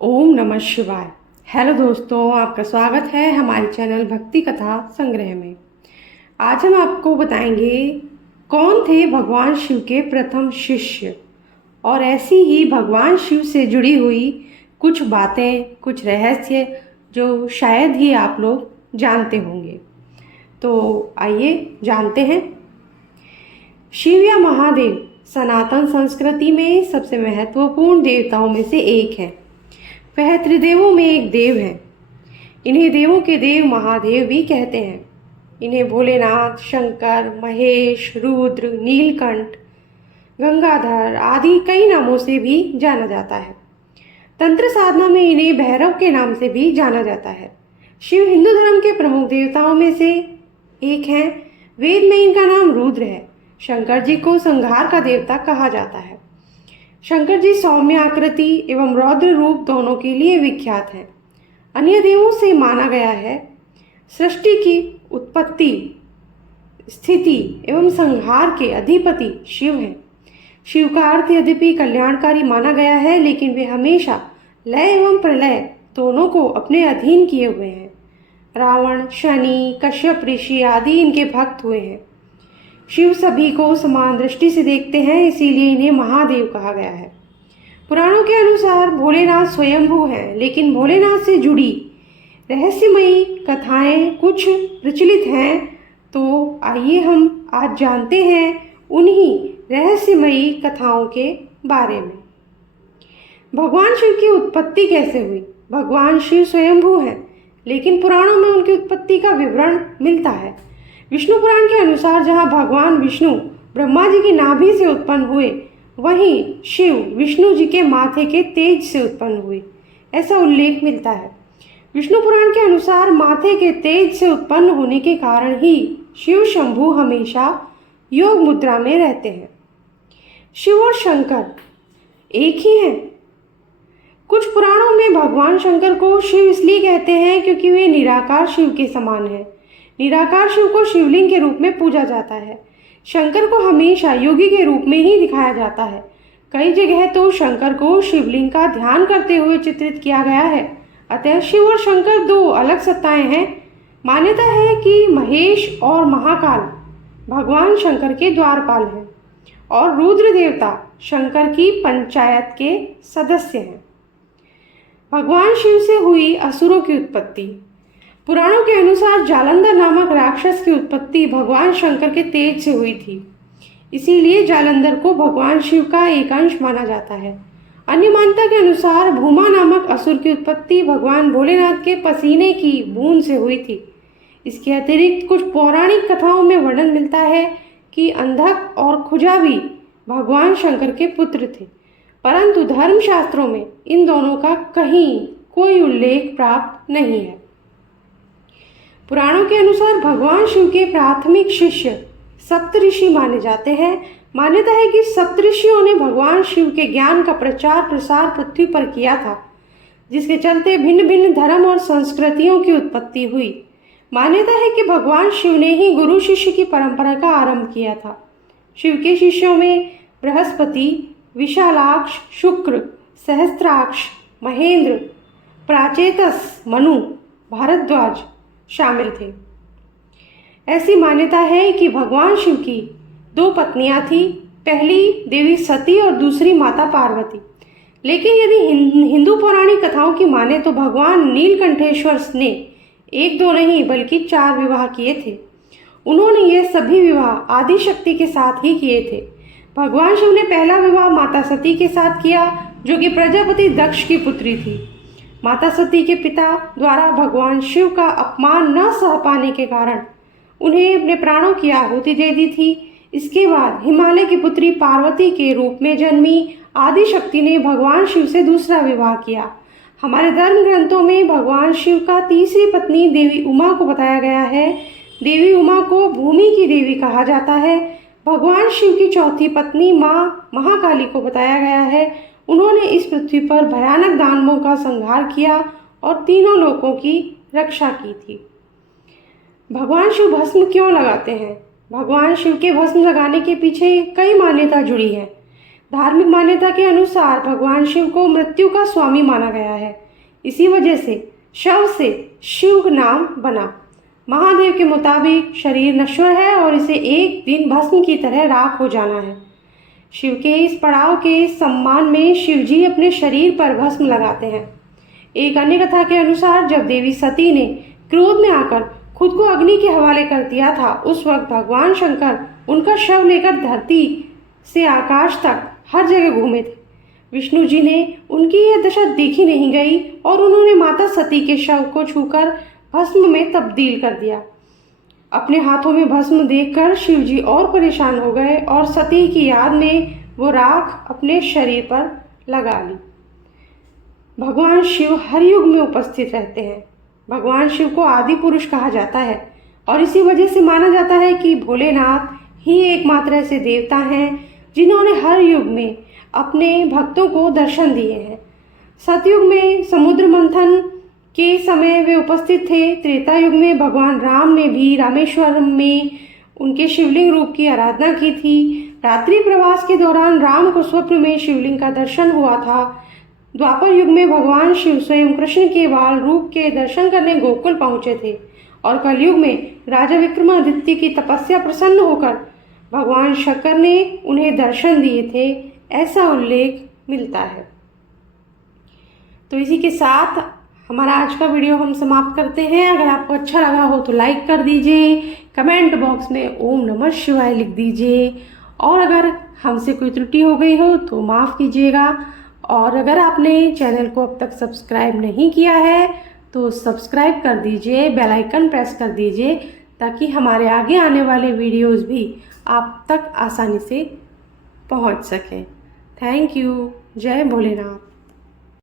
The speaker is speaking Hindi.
ओम नमः शिवाय। हेलो दोस्तों, आपका स्वागत है हमारे चैनल भक्ति कथा संग्रह में। आज हम आपको बताएंगे कौन थे भगवान शिव के प्रथम शिष्य और ऐसी ही भगवान शिव से जुड़ी हुई कुछ बातें, कुछ रहस्य जो शायद ही आप लोग जानते होंगे। तो आइए जानते हैं। शिव या महादेव सनातन संस्कृति में सबसे महत्वपूर्ण देवताओं में से एक है। वह त्रिदेवों में एक देव है। इन्हें देवों के देव महादेव भी कहते हैं। इन्हें भोलेनाथ, शंकर, महेश, रुद्र, नीलकंठ, गंगाधर आदि कई नामों से भी जाना जाता है। तंत्र साधना में इन्हें भैरव के नाम से भी जाना जाता है। शिव हिंदू धर्म के प्रमुख देवताओं में से एक हैं। वेद में इनका नाम रुद्र है। शंकर जी को संहार का देवता कहा जाता है। शंकर जी सौम्य आकृति एवं रौद्र रूप दोनों के लिए विख्यात हैं। अन्य देवों से माना गया है सृष्टि की उत्पत्ति, स्थिति एवं संहार के अधिपति शिव हैं। शिव का अर्थ यद्यपि कल्याणकारी माना गया है, लेकिन वे हमेशा लय एवं प्रलय दोनों को अपने अधीन किए हुए हैं। रावण, शनि, कश्यप ऋषि आदि इनके भक्त हुए हैं। शिव सभी को समान दृष्टि से देखते हैं, इसीलिए इन्हें महादेव कहा गया है। पुराणों के अनुसार भोलेनाथ स्वयंभू हैं, लेकिन भोलेनाथ से जुड़ी रहस्यमयी कथाएं कुछ प्रचलित हैं। तो आइए हम आज जानते हैं उन्हीं रहस्यमयी कथाओं के बारे में। भगवान शिव की उत्पत्ति कैसे हुई? भगवान शिव स्वयंभू हैं, लेकिन पुराणों में उनकी उत्पत्ति का विवरण मिलता है। विष्णु पुराण के अनुसार जहाँ भगवान विष्णु ब्रह्मा जी की नाभि से उत्पन्न हुए, वहीं शिव विष्णु जी के माथे के तेज से उत्पन्न हुए, ऐसा उल्लेख मिलता है। विष्णु पुराण के अनुसार माथे के तेज से उत्पन्न होने के कारण ही शिव शंभु हमेशा योग मुद्रा में रहते हैं। शिव और शंकर एक ही हैं। कुछ पुराणों में भगवान शंकर को शिव इसलिए कहते हैं क्योंकि वे निराकार शिव के समान हैं। निराकार शिव को शिवलिंग के रूप में पूजा जाता है। शंकर को हमेशा योगी के रूप में ही दिखाया जाता है। कई जगह तो शंकर को शिवलिंग का ध्यान करते हुए चित्रित किया गया है। अतः शिव और शंकर दो अलग सत्ताएं हैं। मान्यता है कि महेश और महाकाल भगवान शंकर के द्वारपाल हैं और रुद्र देवता शंकर की पंचायत के सदस्य हैं। भगवान शिव से हुई असुरों की उत्पत्ति। पुराणों के अनुसार जालंधर नामक राक्षस की उत्पत्ति भगवान शंकर के तेज से हुई थी, इसीलिए जालंधर को भगवान शिव का एक अंश माना जाता है। अन्य मान्यता के अनुसार भूमा नामक असुर की उत्पत्ति भगवान भोलेनाथ के पसीने की बूंद से हुई थी। इसके अतिरिक्त कुछ पौराणिक कथाओं में वर्णन मिलता है कि अंधक और खुजा भी भगवान शंकर के पुत्र थे, परंतु धर्मशास्त्रों में इन दोनों का कहीं कोई उल्लेख प्राप्त नहीं है। पुराणों के अनुसार भगवान शिव के प्राथमिक शिष्य सप्तऋषि माने जाते हैं। मान्यता है कि सप्तऋषियों ने भगवान शिव के ज्ञान का प्रचार प्रसार पृथ्वी पर किया था, जिसके चलते भिन्न भिन्न धर्म और संस्कृतियों की उत्पत्ति हुई। मान्यता है कि भगवान शिव ने ही गुरु शिष्य की परंपरा का आरंभ किया था। शिव के शिष्यों में बृहस्पति, विशालाक्ष, शुक्र, सहस्त्राक्ष, महेंद्र, प्राचेतस, मनु, भारद्वाज शामिल थे। ऐसी मान्यता है कि भगवान शिव की दो पत्नियां थी, पहली देवी सती और दूसरी माता पार्वती। लेकिन यदि हिंदू पौराणिक कथाओं की माने तो भगवान नीलकंठेश्वर ने एक दो नहीं बल्कि 4 विवाह किए थे। उन्होंने ये सभी विवाह आदि शक्ति के साथ ही किए थे। भगवान शिव ने पहला विवाह माता सती के साथ किया, जो कि प्रजापति दक्ष की पुत्री थी। माता सती के पिता द्वारा भगवान शिव का अपमान न सह पाने के कारण उन्हें अपने प्राणों की आहुति दे दी थी। इसके बाद हिमालय की पुत्री पार्वती के रूप में जन्मी आदि शक्ति ने भगवान शिव से दूसरा विवाह किया। हमारे धर्म ग्रंथों में भगवान शिव का तीसरी पत्नी देवी उमा को बताया गया है। देवी उमा को भूमि की देवी कहा जाता है। भगवान शिव की चौथी पत्नी माँ महाकाली को बताया गया है। उन्होंने इस पृथ्वी पर भयानक दानवों का संहार किया और तीनों लोकों की रक्षा की थी। भगवान शिव भस्म क्यों लगाते हैं? भगवान शिव के भस्म लगाने के पीछे कई मान्यता जुड़ी है। धार्मिक मान्यता के अनुसार भगवान शिव को मृत्यु का स्वामी माना गया है। इसी वजह से शव से शिव नाम बना। महादेव के मुताबिक शरीर नश्वर है और इसे एक दिन भस्म की तरह राख हो जाना है। शिव के इस पड़ाव के सम्मान में शिवजी अपने शरीर पर भस्म लगाते हैं। एक अन्य कथा के अनुसार जब देवी सती ने क्रोध में आकर खुद को अग्नि के हवाले कर दिया था, उस वक्त भगवान शंकर उनका शव लेकर धरती से आकाश तक हर जगह घूमे थे। विष्णु जी ने उनकी यह दशा देखी नहीं गई और उन्होंने माता सती के शव को छूकर भस्म में तब्दील कर दिया। अपने हाथों में भस्म देखकर शिवजी और परेशान हो गए और सती की याद में वो राख अपने शरीर पर लगा ली। भगवान शिव हर युग में उपस्थित रहते हैं। भगवान शिव को आदि पुरुष कहा जाता है और इसी वजह से माना जाता है कि भोलेनाथ ही एकमात्र ऐसे देवता हैं जिन्होंने हर युग में अपने भक्तों को दर्शन दिए हैं। सतयुग में समुद्र मंथन के समय वे उपस्थित थे। त्रेता युग में भगवान राम ने भी रामेश्वरम में उनके शिवलिंग रूप की आराधना की थी। रात्रि प्रवास के दौरान राम को स्वप्न में शिवलिंग का दर्शन हुआ था। द्वापर युग में भगवान शिव स्वयं कृष्ण के बाल रूप के दर्शन करने गोकुल पहुंचे थे और कलयुग में राजा विक्रमादित्य की तपस्या प्रसन्न होकर भगवान शंकर ने उन्हें दर्शन दिए थे, ऐसा उल्लेख मिलता है। तो इसी के साथ हमारा आज का वीडियो हम समाप्त करते हैं। अगर आपको अच्छा लगा हो तो लाइक कर दीजिए, कमेंट बॉक्स में ओम नमः शिवाय लिख दीजिए और अगर हमसे कोई त्रुटि हो गई हो तो माफ़ कीजिएगा। और अगर आपने चैनल को अब तक सब्सक्राइब नहीं किया है तो सब्सक्राइब कर दीजिए, बेल आइकन प्रेस कर दीजिए ताकि हमारे आगे आने वाले वीडियोस भी आप तक आसानी से पहुंच सकें। Thank you. जय भोलेनाथ।